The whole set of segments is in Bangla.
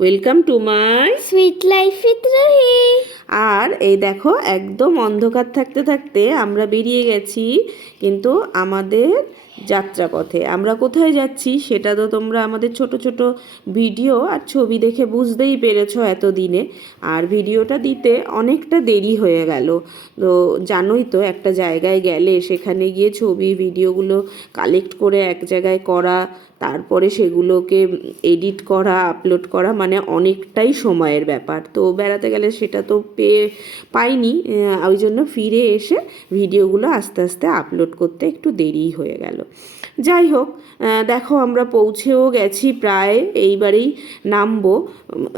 Welcome to my sweet life with Ruhi আর এই দেখো একদম অন্ধকার থাকতে থাকতে আমরা বেরিয়ে গেছি কিন্তু আমাদের যাত্রাপথে। আমরা কোথায় যাচ্ছি সেটা তো তোমরা আমাদের ছোট ছোট ভিডিও আর ছবি দেখে বুঝতেই পেরেছ এতদিনে। আর ভিডিওটা দিতে অনেকটা দেরি হয়ে গেল। তো জানোই তো একটা জায়গায় গেলে সেখানে গিয়ে ছবি ভিডিওগুলো কালেক্ট করে এক জায়গায় করা তারপরে সেগুলোকে এডিট করা, আপলোড করা মানে অনেকটাই সময়ের ব্যাপার। তো বেড়াতে গেলে সেটা তো পেয়ে, পাইনি ওই জন্য ফিরে এসে ভিডিওগুলো আস্তে আস্তে আপলোড করতে একটু দেরি হয়ে গেল। যাই হোক দেখো আমরা পৌঁছেও গেছি প্রায়, এইবারেই নামবো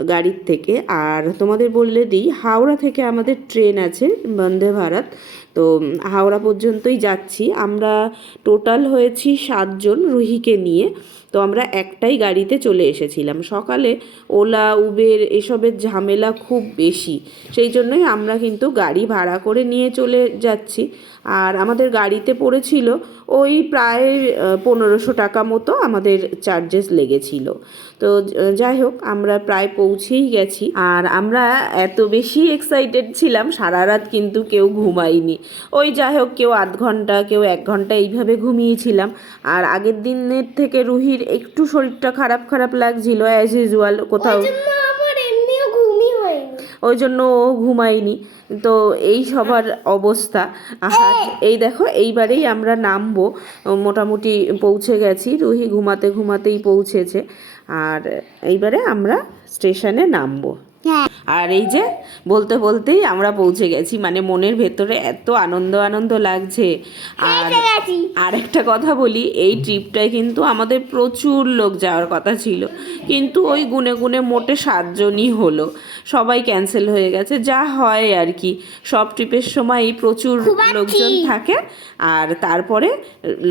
গাড়ির থেকে। আর তোমাদের বললে দিই, হাওড়া থেকে আমাদের ট্রেন আছে, বন্দে ভারত। তো হাওড়া পর্যন্তই যাচ্ছি। আমরা টোটাল হয়েছি সাতজন রুহিকে নিয়ে। তো আমরা একটাই গাড়িতে চলে এসেছিলাম। সকালে ওলা, উবের এসবের ঝামেলা খুব বেশি। সেই জন্যই আমরা কিন্তু গাড়ি ভাড়া করে নিয়ে চলে যাচ্ছি। আর আমাদের গাড়িতে পড়েছিল ওই প্রায় পনেরোশো টাকা মতো আমাদের চার্জেস লেগেছিল। তো যাই হোক, আমরা প্রায় পৌঁছেই গেছি। আর আমরা এত বেশি এক্সাইটেড ছিলাম, সারা রাত কিন্তু কেউ ঘুমাইনি ওই যাই হোক, কেউ আধ ঘণ্টা, কেউ এক ঘণ্টা এইভাবে ঘুমিয়েছিলাম। আর আগের দিনের থেকে রুহির একটু শরীরটা খারাপ খারাপ লাগছিল অ্যাজ ইউজুয়াল কোথাও জন্য আমার এমনিও ঘুমই হয়নি ওই জন্য ও ঘুমায়নি। তো এই সবার অবস্থা। আর এই দেখো, এইবারেই আমরা নামবো। মোটামুটি পৌঁছে গেছি। রুহি ঘুমাতে ঘুমাতেই পৌঁছেছে। আর এইবারে আমরা স্টেশনে নামবো। আর এই যে বলতে বলতেই আমরা পৌঁছে গেছি মানে মনের ভেতরে এত আনন্দ আনন্দ লাগছে। আর আর একটা কথা বলি এই ট্রিপটায় কিন্তু আমাদের প্রচুর লোক যাওয়ার কথা ছিল কিন্তু ওই গুনে গুনে মোটে সাতজনই হলো সবাই ক্যান্সেল হয়ে গেছে যা হয় আর কি। সব ট্রিপের সময়ই প্রচুর লোকজন থাকে আর তারপরে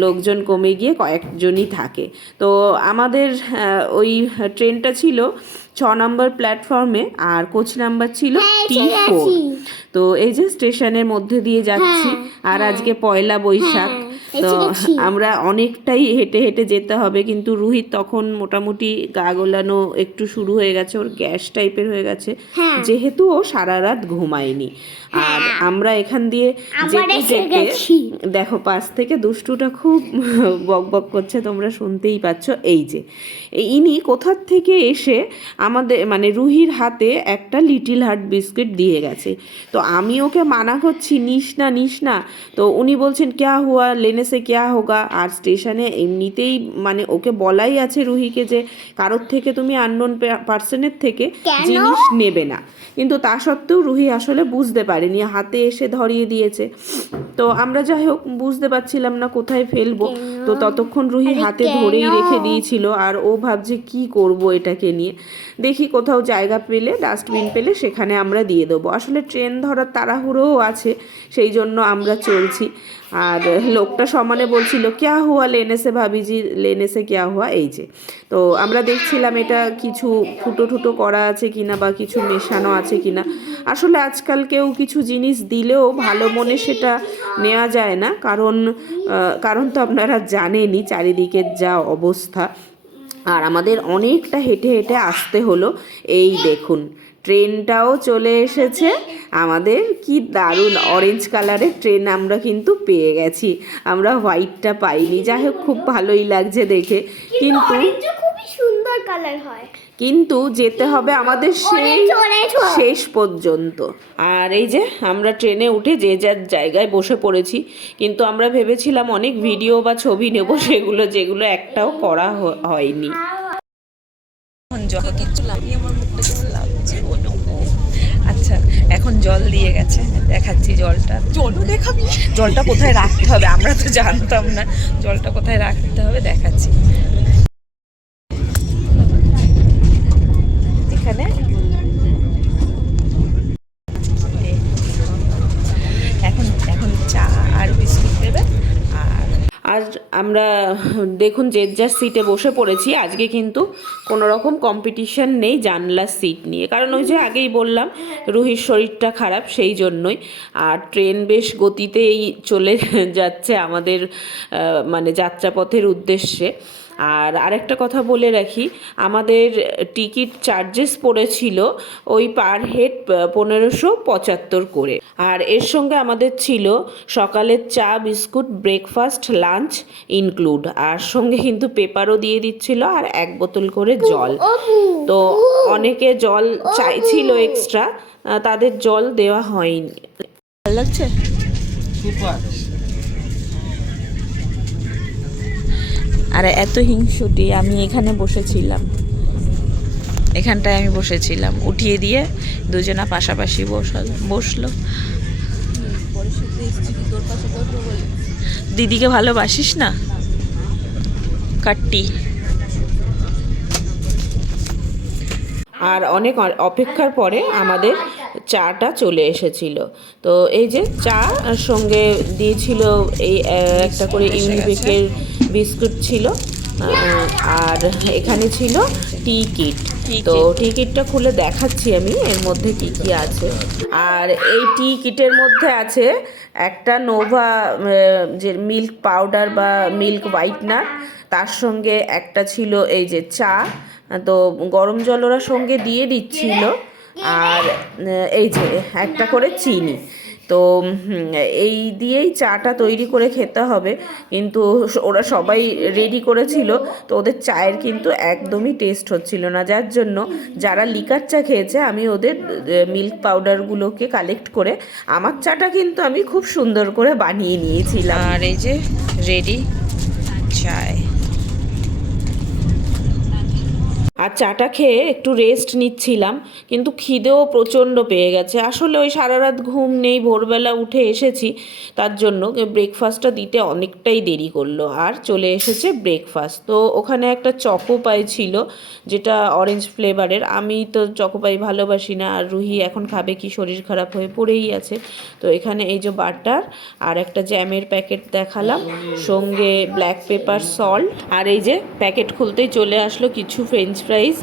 লোকজন কমে গিয়ে কয়েকজনই থাকে। তো আমাদের ওই ট্রেনটা ছিল ছ নম্বর প্ল্যাটফর্মে আর কোচ নাম্বার ছিল হ্যাঁ, টি ফোর। তো এই যে স্টেশনের মধ্যে দিয়ে যাচ্ছি। আর আজকে পয়লা বৈশাখ। হ্যাঁ, তো আমরা অনেকটাই হেঁটে হেঁটে যেতে হবে কিন্তু রুহিত তখন মোটামুটি গা গোলানো একটু শুরু হয়ে গেছে ওর গ্যাস টাইপের হয়ে গেছে। হ্যাঁ। যেহেতু ও সারা রাত ঘুমায়নি। আর আমরা এখান দিয়ে যেতে যেতে দেখো পাশ থেকে দুষ্টুটা খুব বক বক করছে তোমরা শুনতেই পাচ্ছ। এই যে ইনি কোথার থেকে এসে আমাদের মানে রুহির হাতে একটা লিটিল হার্ট বিস্কিট দিয়ে গেছে। তো আমি ওকে মানা করছি নিস না নিস না। তো উনি বলছেন ক্যা হুয়া? লেনে সে ক্যা হোগা? আর স্টেশনে এমনিতেই মানে ওকে বলাই আছে রুহিকে যে কারোর থেকে তুমি আননোন পার্সনের থেকে? জিনিস নেবে না। কিন্তু তা সত্ত্বেও রুহি আসলে বুঝতে পারেনি হাতে এসে ধরিয়ে দিয়েছে। তো আমরা যাই হোক বুঝতে পারছিলাম না কোথায় ফেলব। তো ততক্ষণ রুহি হাতে ধরেই রেখে দিয়েছিল আর ও ভাবছে কি করব এটাকে নিয়ে। দেখি কোথাও জায়গা পেলে ডাস্টবিন পেলে সেখানে আমরা দিয়ে দেবো। আসলে ট্রেন ধরার তাড়াহুড়োও আছে, সেই জন্য আমরা চলছি। আর লোকটা সমানে বলছিল, ক্যা হুয়া লেনে সে ভাবিজি? লেনে সে ক্যা হুয়া? এই যে। তো আমরা দেখছিলাম এটা কিছু ফুটো ঠুটো করা আছে কিনা বা কিছু মেশানো আছে কিনা। আসলে আজকাল কেউ কিছু জিনিস দিলেও ভালো মনে সেটা নেওয়া যায় না। কারণ কারণ তো আপনারা জানেনই চারিদিকের যা অবস্থা। আর আমাদের অনেকটা হেঁটে হেঁটে আসতে হলো। এই দেখুন ট্রেনটাও চলে এসেছে। আমাদের কি দারুণ অরেঞ্জ কালারের ট্রেন আমরা কিন্তু পেয়ে গেছি। আমরা হোয়াইটটা পাইনি। যাই হোক খুব ভালোই লাগছে দেখে। কিন্তু সুন্দর কালার হয়। কিন্তু যেতে হবে আমাদের সেই শেষ পর্যন্ত। আর এই যে আমরা ট্রেনে উঠে যে যার জায়গায় বসে পড়েছি কিন্তু আমরা ভেবেছিলাম অনেক ভিডিও বা ছবি নেব সেগুলো যেগুলো একটাও করা হ- হয়নি. আচ্ছা এখন জল দিয়ে গেছে দেখাচ্ছি জলটা। জলও দেখাবি? জলটা কোথায় রাখতে হবে? আমরা তো জানতাম না। জলটা কোথায় রাখতে হবে দেখাচ্ছি এখানে এখন এখন চা আর বিস্কুট দেবে আর আর আমরা, দেখুন, যে যার সিটে বসে পড়েছি, আজকে কিন্তু কোনো রকম কম্পিটিশন নেই জানলার সিট নিয়ে। কারণ ওই যে আগেই বললাম, রুহির শরীরটা খারাপ সেই জন্যই। আর ট্রেন বেশ গতিতেই চলে যাচ্ছে আমাদের মানে যাত্রাপথের উদ্দেশ্যে। আর আরেকটা কথা বলে রাখি আমাদের টিকিট চার্জেস পড়েছিল ওই পার হেড পনেরোশো পঁচাত্তর করে। আর এর সঙ্গে আমাদের ছিল সকালের চা বিস্কুট ব্রেকফাস্ট লাঞ্চ ইনক্লুড আর সঙ্গে কিন্তু পেপারও দিয়ে দিচ্ছিল আর এক বোতল করে জল। তো অনেকে জল চাইছিল এক্সট্রা তাদের জল দেওয়া হয়নি। ভালো লাগছে? আর এত হিংসুটি, আমি এখানে বসেছিলাম। এখানটায় আমি বসেছিলাম। উঠিয়ে দিয়ে দুজনা পাশাপাশি বসাল বসল। দিদিকে ভালোবাসিস না? কাট্টি। আর অনেক অপেক্ষার পরে আমাদের চাটা চলে এসেছিল। তো এই যে চা সঙ্গে দিয়েছিল এই একটা করে ইউনিবিকের বিস্কুট ছিল আর এখানে ছিল টি কিট। তো টি কিটটা খুলে দেখাচ্ছি আমি এর মধ্যে কি কি আছে। আর এই টি কিটের মধ্যে আছে একটা নোভা যে মিল্ক পাউডার বা মিল্ক হোয়াইটনার তার সঙ্গে একটা ছিল এই যে চা তো গরম জল ওরা সঙ্গে দিয়ে দিচ্ছিল। আর এই যে একটা করে চিনি। তো এই দিয়েই চাটা তৈরি করে খেতে হবে। কিন্তু ওরা সবাই রেডি করেছিল। তো ওদের চায়ের কিন্তু একদমই টেস্ট হচ্ছিল না। যার জন্য যারা লিকার চা খেয়েছে আমি ওদের মিল্ক পাউডারগুলোকে কালেক্ট করে আমার চাটা কিন্তু আমি খুব সুন্দর করে বানিয়ে নিয়েছিলাম। আর এই যে রেডি চায়। আর চাটা খেয়ে একটু রেস্ট নিচ্ছিলাম, কিন্তু খিদেও প্রচণ্ড পেয়ে গেছে। আসলে ওই সারা রাত ঘুম নেই, ভোরবেলা উঠে এসেছি, তার জন্য ব্রেকফাস্টটা দিতে অনেকটাই দেরি করল। আর চলে এসেছে ব্রেকফাস্ট তো ওখানে একটা চকোপাই ছিল, যেটা অরেঞ্জ ফ্লেভারের আমি তো চকোপাই ভালোবাসি না, আর রুহি এখন খাবে কি শরীর খারাপ হয়ে পড়েই আছে। তো এখানে এই যে বাটার আর একটা জ্যামের প্যাকেট দেখালাম, সঙ্গে ব্ল্যাক পেপার সল্ট আর এই যে প্যাকেট খুলতেই চলে আসলো কিছু ফ্রেঞ্চ ফ্রাইজ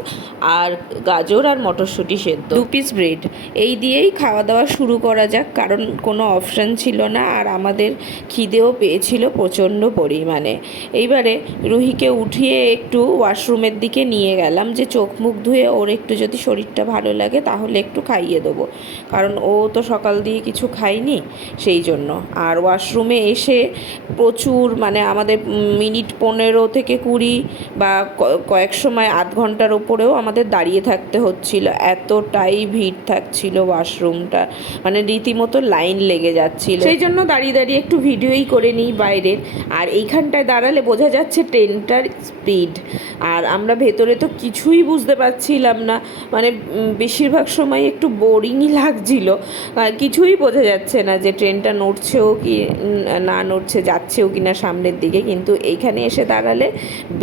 আর গাজর আর মটরশুঁটি সেদ্ধ। দু পিস ব্রেড এই দিয়েই খাওয়া দাওয়া শুরু করা যাক, কারণ কোনো অপশান ছিল না আর আমাদের খিদেও পেয়েছিল প্রচণ্ড পরিমাণে। এইবারে রুহিকে উঠিয়ে একটু ওয়াশরুমের দিকে নিয়ে গেলাম যে চোখ মুখ ধুয়ে ওর একটু যদি শরীরটা ভালো লাগে তাহলে একটু খাইয়ে দেবো। কারণ ও তো সকাল দিয়ে কিছু খায়নি সেই জন্য। আর ওয়াশরুমে এসে প্রচুর মানে আমাদের মিনিট পনেরো থেকে কুড়ি বা কয়েক সময় আধ ঘণ্টার ওপরেও আমাদের দাঁড়িয়ে থাকতে হচ্ছিল। এতটাই ভিড় থাকছিল ওয়াশরুমটা মানে রীতিমতো লাইন লেগে যাচ্ছিল। সেই জন্য দাঁড়িয়ে দাঁড়িয়ে একটু ভিডিওই করে নিই বাইরের। আর এইখানটায় দাঁড়ালে বোঝা যাচ্ছে ট্রেনটার স্পিড আর আমরা ভেতরে তো কিছুই বুঝতে পারছিলাম না। মানে বেশিরভাগ সময় একটু বোরিংই লাগছিল। কিছুই বোঝা যাচ্ছে না যে ট্রেনটা নড়ছেও কি না নড়ছে, যাচ্ছেও কি না সামনের দিকে। কিন্তু এইখানে এসে দাঁড়ালে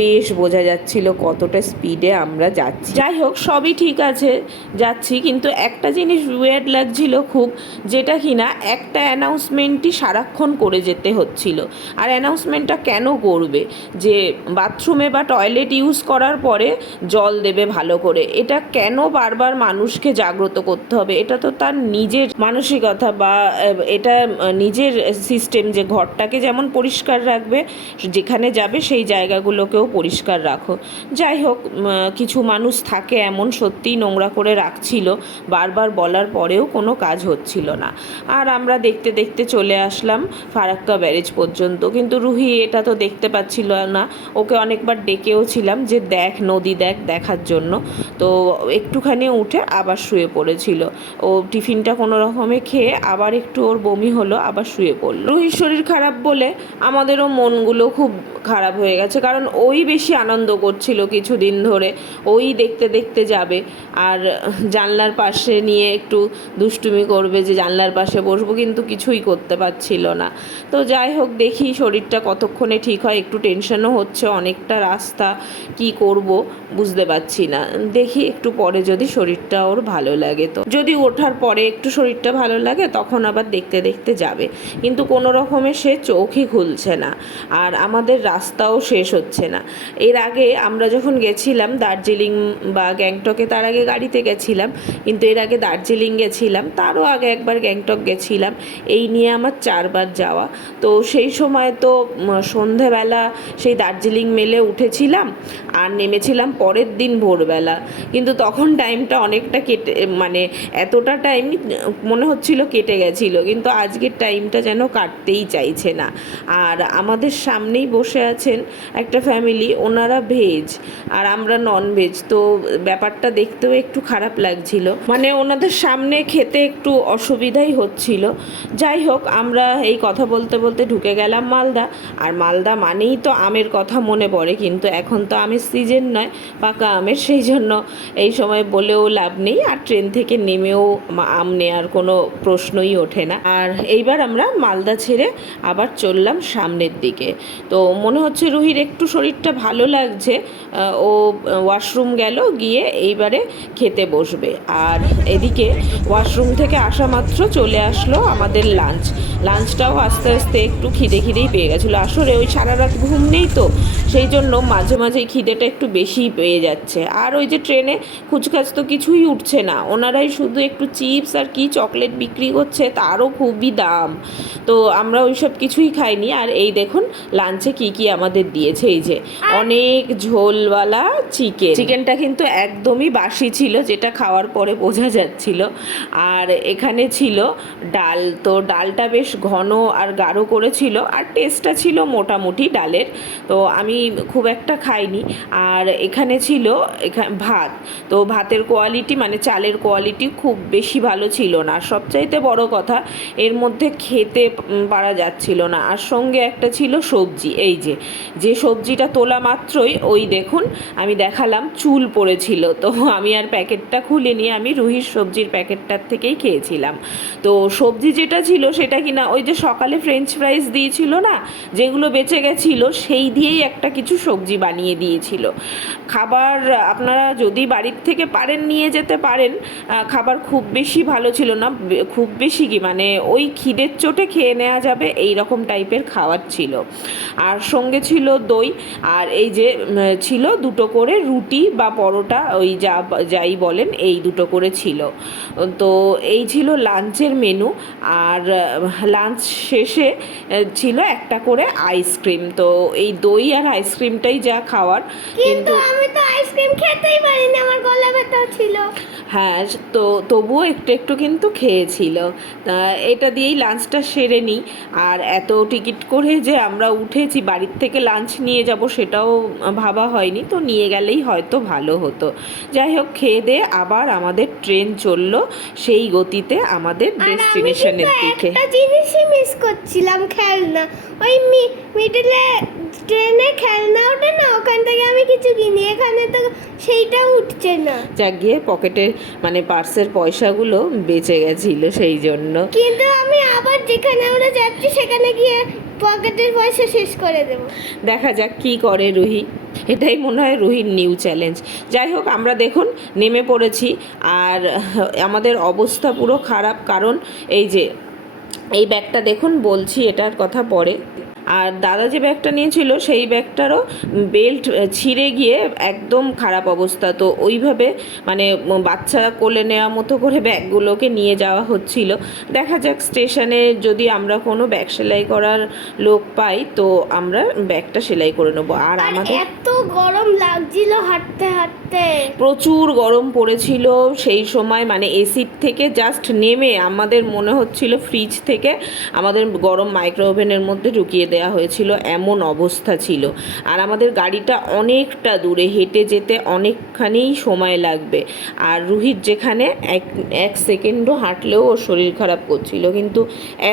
বেশ বোঝা যাচ্ছিল কতটা স্পিডে আমরা যাচ্ছি। যাই হোক, সবই ঠিক আছে, যাচ্ছি, কিন্তু একটা জিনিস ওয়েড লাগছিল খুব, যেটা কিনা একটা অ্যানাউন্সমেন্টই সারাক্ষণ করে যেতে হচ্ছিল। আর অ্যানাউন্সমেন্টটা কেন করবে? যে বাথরুমে বা টয়লেট ইউজ করার পরে জল দেবে ভালো করে। এটা কেন বারবার মানুষকে জাগ্রত করতে হবে? এটা তো তার নিজের মানসিকতা বা এটা নিজের সিস্টেম যে ঘরটাকে যেমন পরিষ্কার রাখবে, যেখানে যাবে সেই জায়গাগুলোকেও পরিষ্কার রাখো। যাই হোক কিছু মানুষ থাকে এমন সত্যিই নোংরা করে রাখছিল, বারবার বলার পরেও কোনো কাজ হচ্ছিল না। আর আমরা দেখতে দেখতে চলে আসলাম ফারাক্কা ব্যারেজ পর্যন্ত। কিন্তু রুহি এটা তো দেখতে পাচ্ছিল না। ওকে অনেকবার ডেকেও ছিলাম যে দেখ, নদী দেখ দেখার জন্য। তো একটুখানি উঠে আবার শুয়ে পড়েছিল। ও টিফিনটা কোনো রকমে খেয়ে আবার একটু ওর বমি হলো, আবার শুয়ে পড়ল। রুহির শরীর খারাপ বলে আমাদেরও মনগুলো খুব খারাপ হয়ে গেছে। কারণ ওই বেশি আনন্দ করছিল কিছুদিন ধরে। ওই দেখতে দেখতে যাবে। আর জানলার পাশে নিয়ে একটু দুষ্টুমি করবে যে জানলার পাশে বসবো, কিন্তু কিছুই করতে পারছিল না। তো যাই হোক, দেখি শরীরটা কতক্ষণে ঠিক হয়। একটু টেনশনও হচ্ছে, অনেকটা রাস্তা কি করব বুঝতে পারছি না। দেখি একটু পরে যদি শরীরটা ওর ভালো লাগে তো। যদি ওঠার পরে একটু শরীরটা ভালো লাগে, তখন আবার দেখতে দেখতে যাবে। কিন্তু কোনো রকমে সে চোখই খুলছে না। আর আমাদের রাস্তাও শেষ হচ্ছে না। এর আগে আমরা যখন গেছিলাম দার্জিলিং বা গ্যাংটকে তার আগে গাড়িতে গেছিলাম, কিন্তু এর আগে দার্জিলিং গেছিলাম, তারও আগে একবার গ্যাংটক গেছিলাম। এই নিয়ে আমার চারবার যাওয়া। তো সেই সময় তো সন্ধেবেলা সেই দার্জিলিং মেলে উঠেছিলাম আর নেমেছিলাম পরের দিন ভোরবেলা। কিন্তু তখন টাইমটা অনেকটা কেটে মানে এতটা টাইম মনে হচ্ছিল কেটে গেছিল, কিন্তু আজকের টাইমটা যেন কাটতেই চাইছে না। আর আমাদের সামনেই বসে আছেন একটা ফ্যামিলি ওনারা ভেজ, আর আমরা ভেজ তো ব্যাপারটা দেখতেও একটু খারাপ লাগছিল। মানে ওনাদের সামনে খেতে একটু অসুবিধাই হচ্ছিল। যাই হোক, আমরা এই কথা বলতে বলতে ঢুকে গেলাম মালদা। আর মালদা মানেই তো আমের কথা মনে পড়ে, কিন্তু এখন তো আমের সিজন নয়, পাকা আমের, সেই জন্য এই সময় বলেও লাভ নেই। আর ট্রেন থেকে নেমেও আম নেওয়ার কোনো প্রশ্নই ওঠে না। আর এইবার আমরা মালদা ছেড়ে আবার চললাম সামনের দিকে। তো মনে হচ্ছে রুহির একটু শরীরটা ভালো লাগছে। ও ওয়াশরুম গেল, গিয়ে এইবারে খেতে বসবে। আর এদিকে ওয়াশরুম থেকে আসা মাত্র চলে আসলো আমাদের লাঞ্চ। লাঞ্চটাও আস্তে আস্তে একটু খিদে খিদেই পেয়ে গেছিল। আসলে ওই সারা রাত ঘুম নেই তো, সেই জন্য মাঝে মাঝে খিদেটা একটু বেশিই পেয়ে যাচ্ছে। আর ওই যে ট্রেনে কুচকাচ তো কিছুই উঠছে না, ওনারাই শুধু একটু চিপস আর কি চকলেট বিক্রি করছে, তারও খুবই দাম। তো আমরা ওই সব কিছুই খাইনি। আর এই দেখুন লাঞ্চে কি কি আমাদের দিয়েছে, এই যে অনেক ঝোলওয়ালা চিকেন চিকেনটা কিন্তু একদমই বাসি ছিল, যেটা খাওয়ার পরে বোঝা যাচ্ছিল। আর এখানে ছিল ডাল, তো ডালটা বেশ ঘন আর গাঢ় করেছিল আর টেস্টটা ছিল মোটামুটি ডালের। তো আমি খুব একটা খাইনি। আর এখানে ছিল এখানে ভাত। তো ভাতের কোয়ালিটি মানে চালের কোয়ালিটি খুব বেশি ভালো ছিল না। সবচাইতে বড় কথা, এর মধ্যে খেতে পারা যাচ্ছিল না। আর সঙ্গে একটা ছিল সবজি। এই যে যে সবজিটা তোলা মাত্রই ওই দেখুন, আমি দেখালাম চুল পড়েছিল। তো আমি আর প্যাকেটটা খুলিনি, আমি রুহির সবজির প্যাকেটটার থেকেই খেয়েছিলাম। তো সবজি যেটা ছিল সেটা কিনা ওই যে সকালে ফ্রেঞ্চ ফ্রাইস দিয়েছিল না, যেগুলো বেঁচে গেছিল, সেই দিয়েই একটা কিছু সবজি বানিয়ে দিয়েছিল। খাবার, আপনারা যদি বাড়ির থেকে পারেন নিয়ে যেতে পারেন খাবার খুব বেশি ভালো ছিল না খুব বেশি কি মানে ওই খিদের চোটে খেয়ে নেওয়া যাবে এই রকম টাইপের খাবার ছিল। আর সঙ্গে ছিল দই, আর এই যে ছিল দুটো করে রুটি বা পরোটা, ওই যা, যাই বলেন, এই দুটো করে ছিল। তো এই ছিল লাঞ্চের মেনু আর লাঞ্চ শেষে ছিল একটা করে আইসক্রিম তো এই দই আর আইসক্রিমটাই যা খাওয়ার কিন্তু আমি তো আইসক্রিম খেতেই পারিনি আমার গলা ব্যথা ছিল। হ্যাঁ তো তবুও একটু একটু কিন্তু খেয়েছিল। তা এটা দিয়েই লাঞ্চটা সেরে নিই। আর এত টিকিট করে যে আমরা উঠেছি বাড়ির থেকে লাঞ্চ নিয়ে যাব সেটাও ভাবা হয়নি। তো নিয়ে গেলেই হয়তো ভালো হতো। যাই হোক খেয়ে দিয়ে আবার আমাদের ট্রেন চলল। সেই গতিতে আমাদের ডেস্টিনেশনের দিকে। জিনিসই মিস করছিলাম খেলনা। ওই মিডলে ট্রেনে খেলনা ওঠে না ওখান থেকে আমি কিছু কিনি। এখানে তো সেইটা উঠছে না। যা গিয়ে পকেটের মানে পার্সের পয়সাগুলো বেঁচে গেছিল সেই জন্য। কিন্তু আমি আবার যেখানে আমরা যাচ্ছি সেখানে গিয়ে পকেটের পয়সা শেষ করে দেবো। দেখা যাক কি করে রুহি। এটাই মনে হয় রুহির নিউ চ্যালেঞ্জ যাই হোক আমরা দেখুন নেমে পড়েছি। আর আমাদের অবস্থা পুরো খারাপ। কারণ এই যে এই ব্যাগটা দেখুন বলছি এটার কথা পরে। আর দাদা যে ব্যাগটা নিয়েছিল সেই ব্যাগটারও বেল্ট ছিঁড়ে গিয়ে একদম খারাপ অবস্থা। তো ওইভাবে মানে বাচ্চা কোলে নেওয়া মতো করে ব্যাগগুলোকে নিয়ে যাওয়া হচ্ছিল। দেখা যাক স্টেশনে যদি আমরা কোনো ব্যাগ সেলাই করার লোক পাই তো আমরা ব্যাগটা সেলাই করে নেব। আর আমাদের এত গরম লাগছিল হাঁটতে হাঁটতে। প্রচুর গরম পড়েছিল। সেই সময় মানে এসির থেকে জাস্ট নেমে আমাদের মনে হচ্ছিল ফ্রিজ থেকে আমাদের গরম মাইক্রো ওভেনের মধ্যে ঢুকিয়ে দেওয়া হয়েছিল এমন অবস্থা ছিল। আর আমাদের গাড়িটা অনেকটা দূরে হেঁটে যেতে অনেকখানি সময় লাগবে। আর রুহির যেখানে এক এক সেকেন্ডও হাঁটলেও ওর শরীর খারাপ করছিল। কিন্তু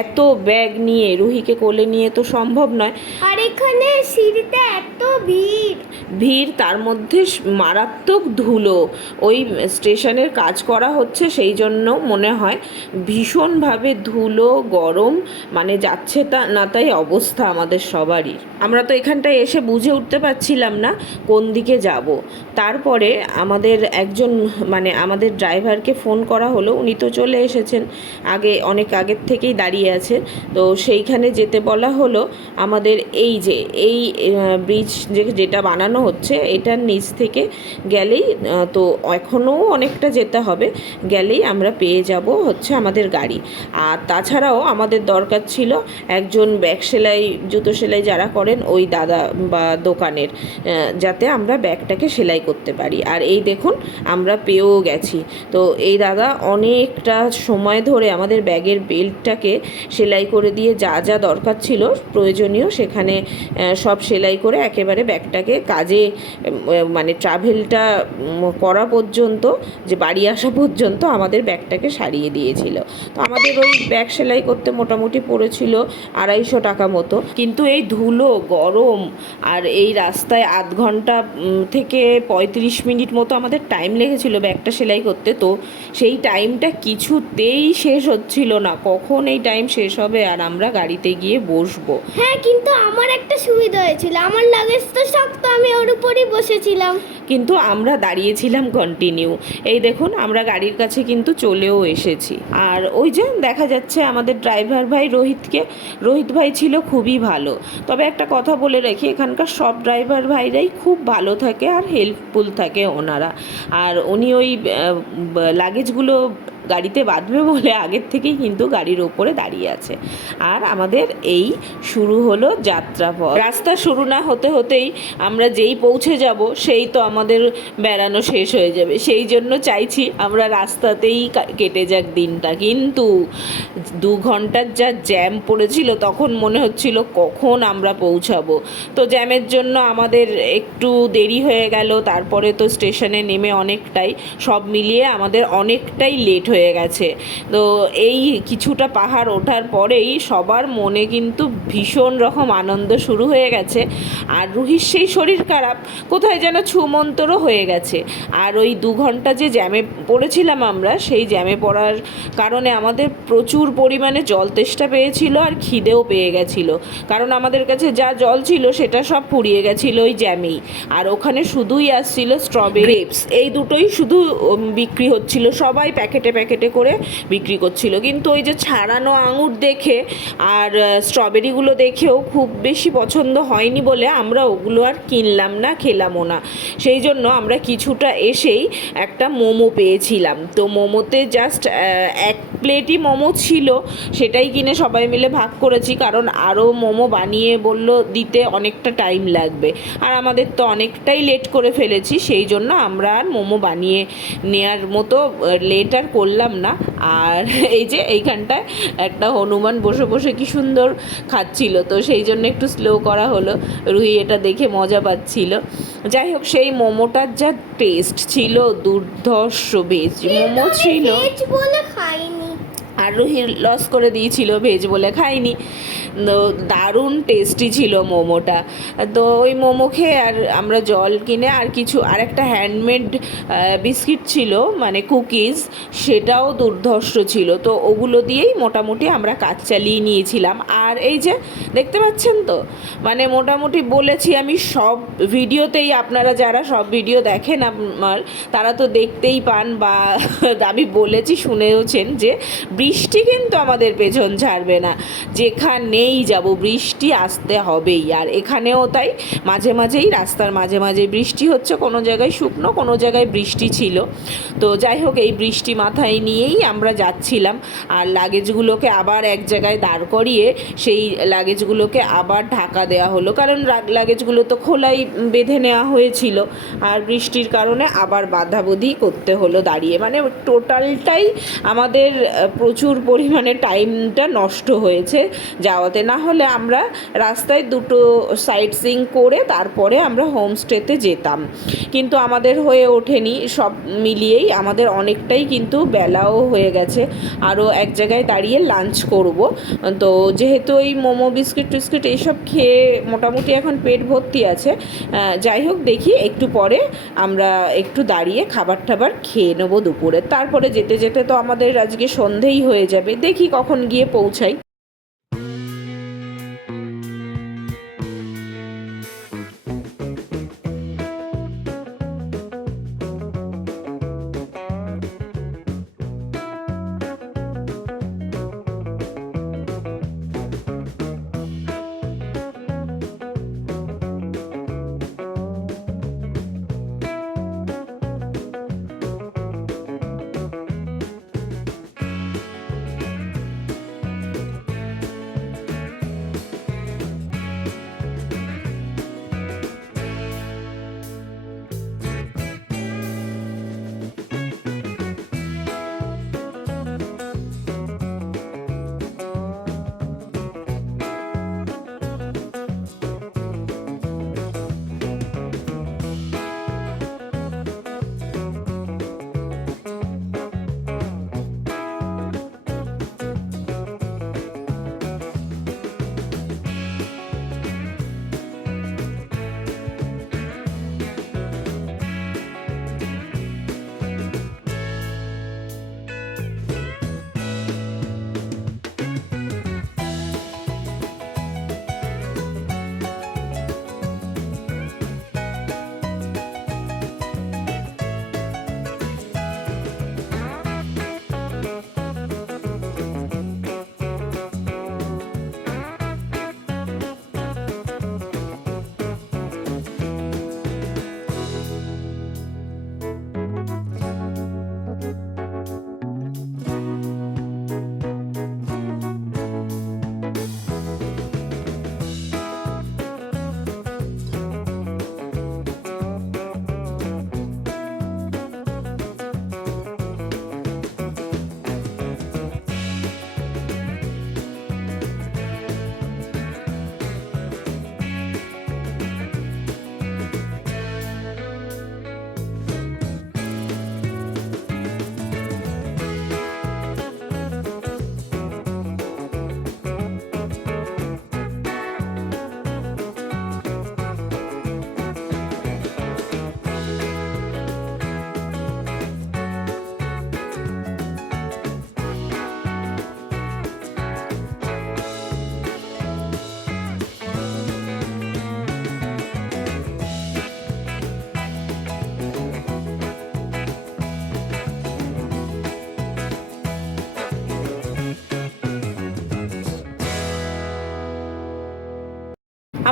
এত ব্যাগ নিয়ে রুহিকে কোলে নিয়ে তো সম্ভব নয়। আর এখানে সিঁড়িতে এত ভিড়। ভিড় তার মধ্যে মারাত্মক ধুলো। ওই স্টেশনের কাজ করা হচ্ছে সেই জন্য মনে হয় ভীষণভাবে ধুলো গরম মানে যাচ্ছে তা না তাই অবস্থা আমাদের সবারই। আমরা তো এখানটায় এসে বুঝে উঠতে পারছিলাম না কোন দিকে যাব। তারপরে আমাদের একজন মানে আমাদের ড্রাইভারকে ফোন করা হলো। উনি তো চলে এসেছেন। আগে, অনেক আগের থেকেই দাঁড়িয়ে আছেন। তো সেইখানে যেতে বলা হলো, আমাদের এই যে, এই ব্রিজ যে, যেটা বানানো হচ্ছে, এটার নিচ থেকে গেলেই তো এখনও অনেকটা যেতে হবে। গেলেই আমরা পেয়ে যাব হচ্ছে আমাদের গাড়ি। আর তাছাড়াও আমাদের দরকার ছিল একজন ব্যাগ সেলাই জুতো সেলাই যারা করেন, ওই দাদা বা দোকানের যাতে আমরা ব্যাগটাকে সেলাই করতে পারি। আর এই দেখুন, আমরা পেয়েও গেছি। তো এই দাদা অনেকটা সময় ধরে আমাদের ব্যাগের বেল্টটাকে সেলাই করে দিয়ে যা যা দরকার ছিল, প্রয়োজনীয় সেখানে সব সেলাই করে একেবারে ব্যাগটাকে কাজে মানে ট্রাভেলটা করা পর্যন্ত, যে বাড়ি আসা পর্যন্ত আমাদের ব্যাগটাকে সারিয়ে দিয়েছিল। তো আমাদের ওই ব্যাগ সেলাই করতে মোটামুটি পড়েছিল আড়াইশো টাকা মতো। কিন্তু এই ধুলো গরম আর এই রাস্তায় আধ ঘণ্টা থেকে পঁয়ত্রিশ মিনিট মতো আমাদের টাইম লেগেছিল ব্যাগটা সেলাই করতে। তো সেই টাইমটা কিছুতেই শেষ হচ্ছিল না। কখন এই টাইম শেষ হবে আর আমরা গাড়িতে গিয়ে বসবো? হ্যাঁ কিন্তু আমার একটা সুবিধা হয়েছিল। আমার লাগেজ তো শক্ত আমি ওর উপরই বসেছিলাম। কিন্তু আমরা দাঁড়িয়েছিলাম কন্টিনিউ এই দেখুন আমরা গাড়ির কাছে কিন্তু চলেও এসেছি। আর ওই যে দেখা যাচ্ছে আমাদের ড্রাইভার ভাই রোহিতকে রোহিত ভাই ছিল খুবই ভালো। তবে একটা কথা বলে রাখি, এখানকার সব ড্রাইভার ভাইরাই খুব ভালো থাকে আর হেল্পফুল থাকে ওনারা। আর উনি ওই লাগেজগুলো গাড়িতে বাঁধবে বলে আগের থেকেই কিন্তু গাড়ির ওপরে দাঁড়িয়ে আছে। আর আমাদের এই শুরু হলো যাত্রাপথ। রাস্তা শুরু না হতে হতেই আমরা যেই পৌঁছে যাব, সেই তো আমাদের বেড়ানো শেষ হয়ে যাবে। সেই জন্য চাইছি আমরা রাস্তাতেই কেটে যাক দিনটা। কিন্তু দু ঘণ্টার যা জ্যাম পড়েছিল, তখন মনে হচ্ছিল কখন আমরা পৌঁছাবো। তো জ্যামের জন্য আমাদের একটু দেরি হয়ে গেল, তারপরে তো স্টেশনে নেমে অনেকটাই, সব মিলিয়ে আমাদের অনেকটাই লেট হয়ে গেছে। তো এই কিছুটা পাহাড় ওঠার পরেই সবার মনে কিন্তু ভীষণ রকম আনন্দ শুরু হয়ে গেছে। আর রুহির সেই শরীর খারাপ, কোথায় যেন ছুমন্তরও হয়ে গেছে। আর ওই দু ঘণ্টা যে জ্যামে পড়েছিলাম আমরা, সেই জ্যামে পড়ার কারণে আমাদের প্রচুর পরিমাণে জল তেষ্টা পেয়েছিল আর খিদেও পেয়ে গেছিল। কারণ আমাদের কাছে যা জল ছিল সেটা সব পুড়িয়ে গেছিল ওই জ্যামেই। আর ওখানে শুধুই আসছিল স্ট্রবেরি এই দুটোই শুধু বিক্রি হচ্ছিল। সবাই প্যাকেটে প্যাকেটে করে বিক্রি করছিল। কিন্তু ওই যে ছাড়ানো আঙুর দেখে আর স্ট্রবেরিগুলো দেখেও খুব বেশি পছন্দ হয়নি বলে আমরা ওগুলো আর কিনলাম না, খেলামও না। সেই জন্য আমরা কিছুটা এসেই একটা মোমো পেয়েছিলাম। তো মোমোতে জাস্ট এক প্লেটই মোমো ছিল, সেটাই কিনে সবাই মিলে ভাগ করেছি, কারণ আরও মোমো বানিয়ে বলল দিতে অনেকটা টাইম লাগবে। আর আমাদের তো অনেকটাই লেট করে ফেলেছি, সেই জন্য আমরা আর মোমো বানিয়ে নেয়ার মতো লেট আর করলাম না। আর এই যে এইখানটায় একটা হনুমান বসে বসে কি সুন্দর খাচ্ছিল। তো সেই জন্য একটু স্লো করা হলো। রুহি এটা দেখে মজা পাচ্ছিল। যাই হোক সেই মোমোটার যা টেস্ট ছিল দুর্ধর্ষ বেশ মোমো ছিল বলে খাইনি। আর লস করে দিয়েছিল ভেজ বলে খাইনি তো দারুণ টেস্টি ছিল মোমোটা। তো ওই মোমো খেয়ে আর আমরা জল কিনে আর কিছু, আর একটা হ্যান্ডমেড বিস্কিট ছিল মানে কুকিজ সেটাও দুর্ধর্ষ ছিল। তো ওগুলো দিয়েই মোটামুটি আমরা কাজ চালিয়ে নিয়েছিলাম। আর এই যে, দেখতে পাচ্ছেন তো? মানে মোটামুটি বলেছি আমি, সব ভিডিওতেই আপনারা যারা সব ভিডিও দেখেন আমার তারা তো দেখতেই পান বা আমি বলেছি, শুনেওছেন যে বৃষ্টি কিন্তু আমাদের পেছন ছাড়বে না। যেখানেই যাব বৃষ্টি আসতে হবেই। আর এখানেও তাই মাঝে মাঝেই রাস্তার মাঝে মাঝে বৃষ্টি হচ্ছে। কোনো জায়গায় শুকনো কোনো জায়গায় বৃষ্টি ছিল। তো যাই হোক এই বৃষ্টি মাথায় নিয়েই আমরা যাচ্ছিলাম। আর লাগেজগুলোকে আবার এক জায়গায় দাঁড় করিয়ে সেই লাগেজগুলোকে আবার ঢাকা দেওয়া হলো। কারণ লাগেজগুলো তো খোলাই বেঁধে নেওয়া হয়েছিল। আর বৃষ্টির কারণে আবার বাধাবধি করতে হলো দাঁড়িয়ে। মানে টোটালটাই আমাদের আহ, প্রচুর পরিমাণে টাইমটা নষ্ট হয়েছে। যাওয়াতে না হলে আমরা রাস্তায় দুটো সাইট সিং করে তারপরে আমরা হোমস্টেতে যেতাম। কিন্তু আমাদের হয়ে ওঠেনি, সব মিলিয়েই আমাদের অনেকটাই কিন্তু বেলাও হয়ে গেছে। আরও এক জায়গায় দাঁড়িয়ে লাঞ্চ করব। তো যেহেতু এই মোমো, বিস্কিট টিস্কিট এইসব খেয়ে মোটামুটি এখন পেট ভর্তি আছে যাই হোক দেখি একটু পরে আমরা একটু দাঁড়িয়ে খাবার টাবার খেয়ে নেব দুপুরে। তারপরে যেতে যেতে তো আমাদের আজকে সন্ধেই হয়ে যাবে। দেখি কখন গিয়ে পৌঁছাই।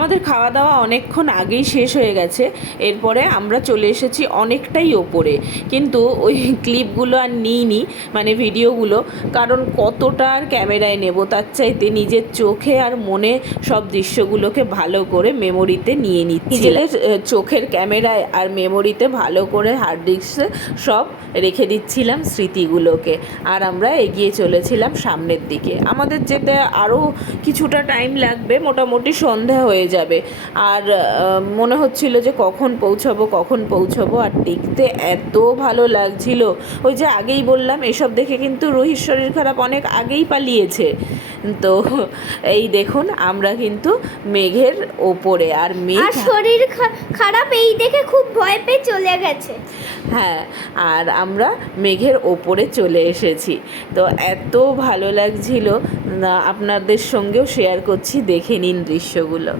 আমাদের খাওয়া দাওয়া অনেকক্ষণ আগেই শেষ হয়ে গেছে। এরপরে আমরা চলে এসেছি অনেকটাই ওপরে। কিন্তু ওই ক্লিপগুলো আর নিইনি মানে ভিডিওগুলো, কারণ কতটা আর ক্যামেরায় নেব তার চাইতে নিজের চোখে আর মনে সব দৃশ্যগুলোকে ভালো করে মেমোরিতে নিয়ে নিচ্ছি। চোখের ক্যামেরায় আর মেমোরিতে ভালো করে হার্ড ডিস্কে সব রেখে দিচ্ছিলাম স্মৃতিগুলোকে। আর আমরা এগিয়ে চলেছিলাম সামনের দিকে। আমাদের যেতে আরও কিছুটা টাইম লাগবে, মোটামুটি সন্ধ্যা হয়ে যাবে। আর মনে হচ্ছিল যে কখন পৌঁছাবো কখন পৌঁছাবো আর দেখতে এত ভালো লাগছিল। ওই যে আগেই বললাম এসব দেখে কিন্তু রোহিত শরীর খারাপ অনেক আগেই পালিয়েছে। তো এই দেখুন আমরা কিন্তু মেঘের ওপরে আর মেঘ শরীর খারাপ এই দেখে খুব ভয় পেয়ে চলে গেছে। হ্যাঁ আর আমরা মেঘের ওপরে চলে এসেছি। তো এত ভালো লাগছিল আপনাদের সঙ্গেও শেয়ার করছি দেখে নিন দৃশ্যগুলো।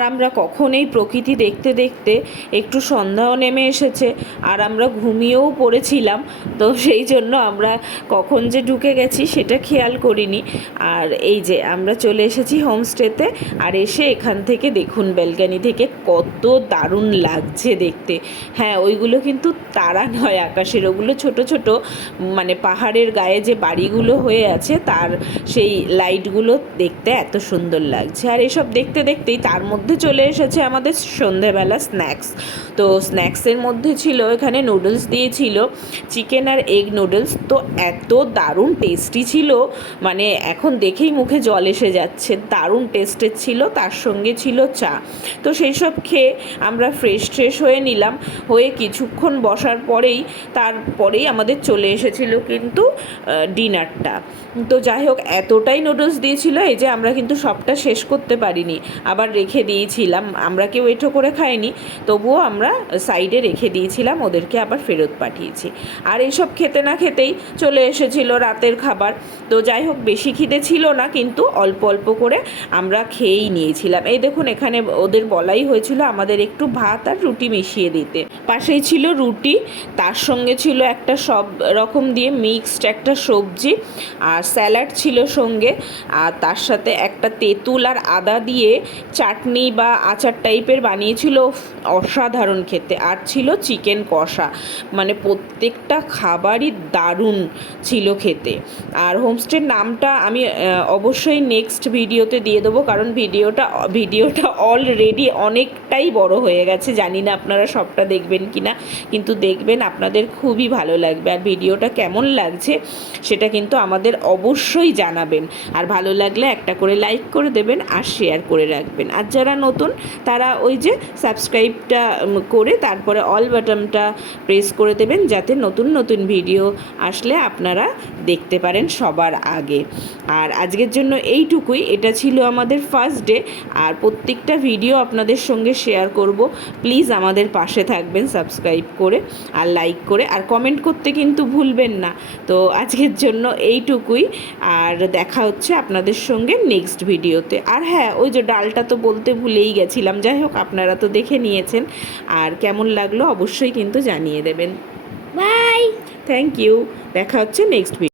আর আমরা কখন এই প্রকৃতি দেখতে দেখতে একটু সন্ধ্যাও নেমে এসেছে। আর আমরা ঘুমিয়েও পড়েছিলাম, তো সেই জন্য আমরা কখন যে ঢুকে গেছি সেটা খেয়াল করিনি। আর এই যে আমরা চলে এসেছি হোমস্টেতে, আর এসে এখান থেকে দেখুন ব্যালকানি থেকে কত দারুণ লাগছে দেখতে। হ্যাঁ ওইগুলো কিন্তু তারা নয় আকাশের, ওগুলো ছোট ছোট মানে পাহাড়ের গায়ে যে বাড়িগুলো হয়ে আছে, তার সেই লাইটগুলো দেখতে এত সুন্দর লাগছে। আর এসব দেখতে দেখতেই তার মধ্যে চলে এসেছে আমাদের সন্ধেবেলা স্ন্যাক্স। তো স্ন্যাক্সের মধ্যে ছিল, এখানে নুডলস দিয়েছিল চিকেন আর এগ নুডলস তো এত দারুণ টেস্টি ছিল মানে এখন দেখেই মুখে জল এসে যাচ্ছে, দারুণ টেস্টের ছিল, তার সঙ্গে ছিল চা। তো সেই সব খেয়ে আমরা ফ্রেশ ট্রেশ হয়ে নিলাম, হয়ে কিছুক্ষণ বসার পরেই, তারপরেই আমাদের চলে এসেছিল কিন্তু ডিনারটা তো যাই হোক, এতটাই নুডলস দিয়েছিল, এই যে আমরা কিন্তু সবটা শেষ করতে পারিনি, আবার রেখে দিয়েছিলাম, আমরা কেউ এঠো করে খাইনি তবুও আমরা সাইডে রেখে দিয়েছিলাম ওদেরকে আবার ফেরত পাঠিয়েছি। আর এইসব খেতে না খেতেই চলে এসেছিল রাতের খাবার। তো যাই হোক বেশি খিদে ছিল না কিন্তু অল্প অল্প করে আমরা খেয়েই নিয়েছিলাম। এই দেখুন এখানে ওদের বলাই হয়েছিল আমাদের একটু ভাত আর রুটি মিশিয়ে দিতে। পাশেই ছিল রুটি তার সঙ্গে ছিল একটা সব রকম দিয়ে মিক্সড একটা সবজি আর স্যালাড ছিল সঙ্গে আর তার সাথে একটা তেঁতুল আর আদা দিয়ে চাটনি বা আচার টাইপের বানিয়েছিল। উফ, অসাধারণ খেতে। আর ছিল চিকেন কষা। মানে প্রত্যেকটা খাবারই দারুণ ছিল খেতে। আর হোমস্টের নামটা আমি অবশ্যই নেক্সট ভিডিওতে দিয়ে দেবো। কারণ ভিডিওটা ভিডিওটা অলরেডি অনেকটাই বড় হয়ে গেছে। জানি না আপনারা সবটা দেখবেন কি না কিন্তু দেখবেন আপনাদের খুবই ভালো লাগবে। আর ভিডিওটা কেমন লাগছে, সেটা কিন্তু আমাদের অবশ্যই জানাবেন। আর ভালো লাগলে একটা করে লাইক করে দেবেন আর শেয়ার করে রাখবেন। আর যারা নতুন, তারা ওই যে সাবস্ক্রাইবটা করে তারপরে অল বাটনটা প্রেস করে দেবেন যাতে নতুন নতুন ভিডিও আসলে আপনারা দেখতে পারেন সবার আগে। আর আজকের জন্য এইটুকুই। এটা ছিল আমাদের ফার্স্ট ডে আর প্রত্যেকটা ভিডিও আপনাদের সঙ্গে শেয়ার করব। প্লিজ আমাদের পাশে থাকবেন সাবস্ক্রাইব করে আর লাইক করে। আর কমেন্ট করতে কিন্তু ভুলবেন না। তো আজকের জন্য এইটুকুই। আর দেখা হচ্ছে আপনাদের সঙ্গে নেক্সট ভিডিওতে আর হ্যাঁ ওই যে ডালটা তো বলতে ভুলেই গেছিলাম। যাই হোক, আপনারা তো দেখে নিয়েছেন। আর কেমন লাগল অবশ্যই কিন্তু জানিয়ে দেবেন। বাই! থ্যাংক ইউ দেখা হচ্ছে নেক্সট